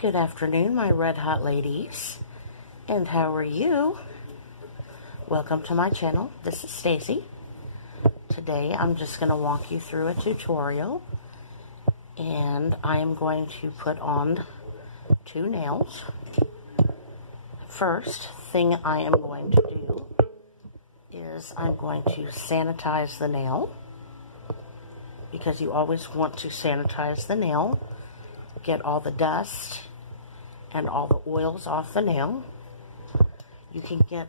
Good afternoon, my red hot ladies. And how are you? Welcome to my channel. This is Stacy. Today I'm just going to walk you through a tutorial, and I am going to put on 2 nails. First thing I am going to do is I'm going to sanitize the nail, because you always want to sanitize the nail, get all the dust and all the oils off the nail. You can get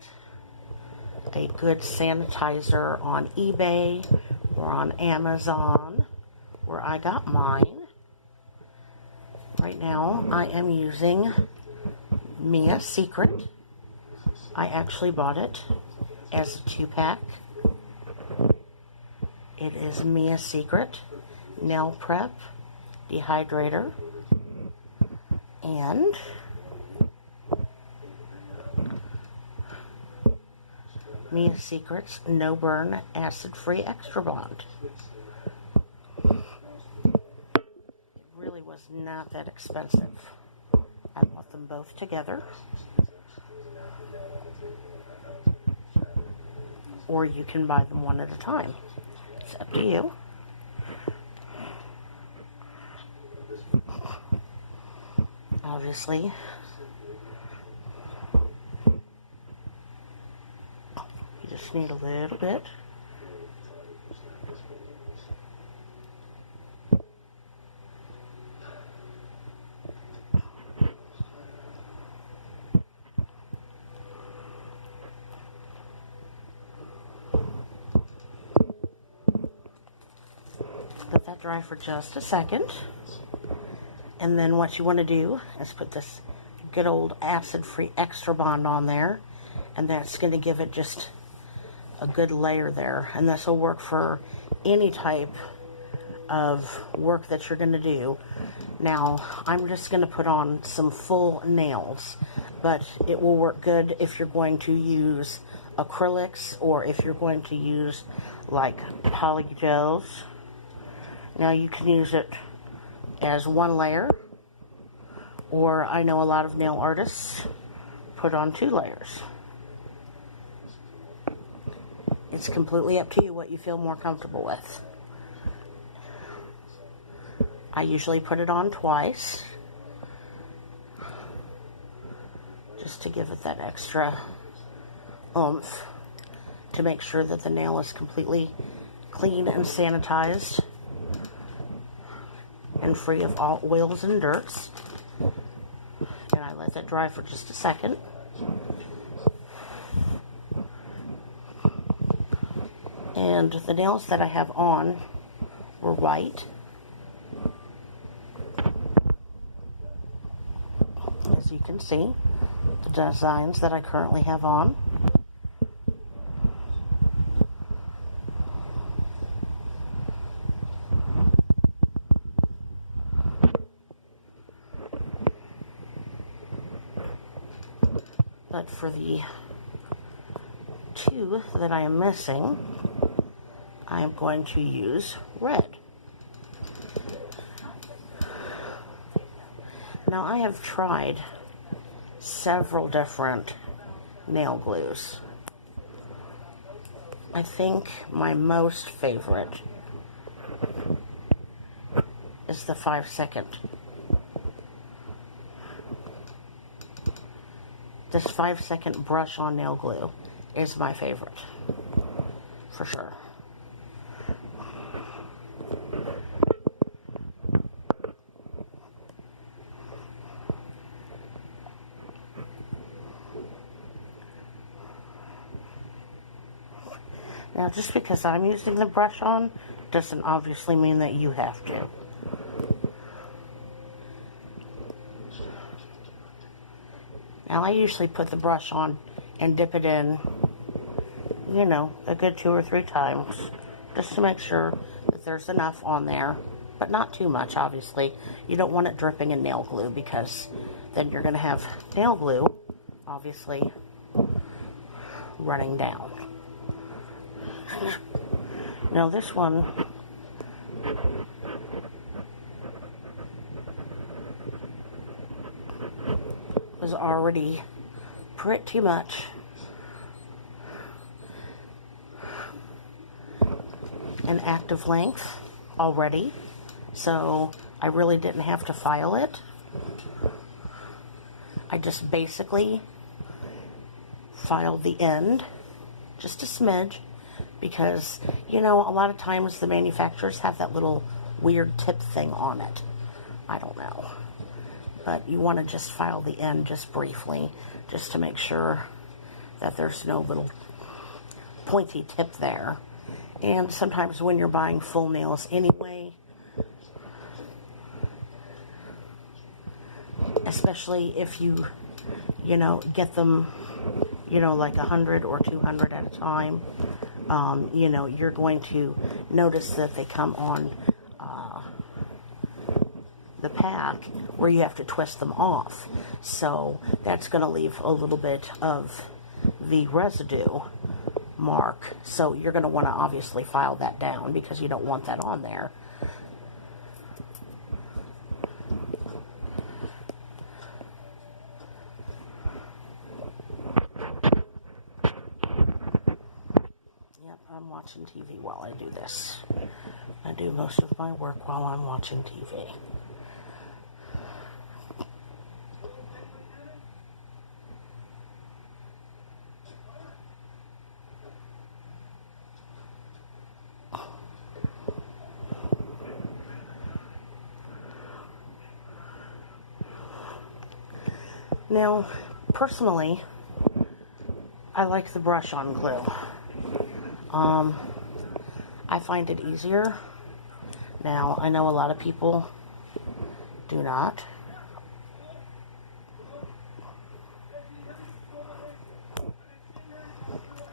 a good sanitizer on eBay or on Amazon, where I got mine. Right now I am using Mia Secret. I actually bought it as a 2-pack. It is Mia Secret Nail Prep Dehydrator and Mia Secret's No Burn Acid Free Extra Bond. It really was not that expensive. I bought them both together, or you can buy them one at a time. It's up to you. Obviously, you just need a little bit. Let that dry for just a second. And then what you want to do is put this good old acid-free extra bond on there, and that's going to give it just a good layer there. And this will work for any type of work that you're going to do. Now, I'm just going to put on some full nails, but it will work good if you're going to use acrylics, or if you're going to use like polygels. Now, you can use it as one layer, or I know a lot of nail artists put on 2 layers. It's completely up to you what you feel more comfortable with. I usually put it on twice, just to give it that extra oomph, to make sure that the nail is completely clean and sanitized and free of all oils and dirts. And I let that dry for just a second. And the nails that I have on were white. As you can see, the designs that I currently have on. But for the 2 that I am missing, I am going to use red. Now, I have tried several different nail glues. I think my most favorite is the 5-second. This 5-second brush on nail glue is my favorite, for sure. Now, just because I'm using the brush on doesn't obviously mean that you have to. Now, I usually put the brush on and dip it in, you know, a good 2 or 3 times, just to make sure that there's enough on there, but not too much, obviously. You don't want it dripping in nail glue, because then you're going to have nail glue, obviously, running down. Now, this one, was already pretty much an active length already, so I really didn't have to file it. I just basically filed the end, just a smidge, because, you know, a lot of times the manufacturers have that little weird tip thing on it. I don't know. But you want to just file the end just briefly, just to make sure that there's no little pointy tip there. And sometimes when you're buying full nails anyway, especially if you know, get them, you know, like 100 or 200 at a time, you know, you're going to notice that they come on the pack where you have to twist them off. So that's going to leave a little bit of the residue mark. So you're going to want to obviously file that down because you don't want that on there. Yep, I'm watching TV while I do this. I do most of my work while I'm watching TV. Now, personally, I like the brush-on glue. I find it easier. Now, I know a lot of people do not.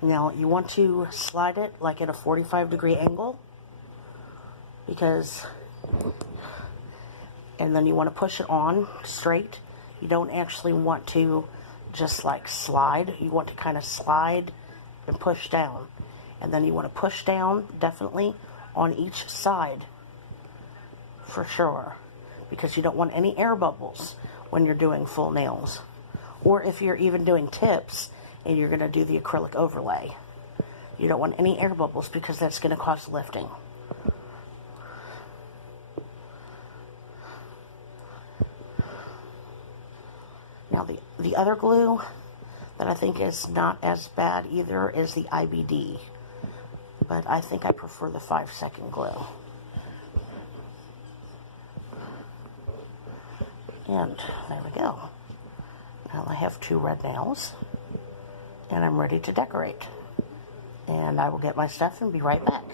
Now, you want to slide it like at a 45-degree angle, because, and then you want to push it on straight. You don't actually want to just like slide. You want to kind of slide and push down. And then you want to push down definitely on each side for sure, because you don't want any air bubbles when you're doing full nails. Or if you're even doing tips and you're going to do the acrylic overlay, you don't want any air bubbles because that's going to cause lifting. Now the other glue that I think is not as bad either is the IBD. But I think I prefer the 5-second glue. And there we go. Now I have 2 red nails. And I'm ready to decorate. And I will get my stuff and be right back.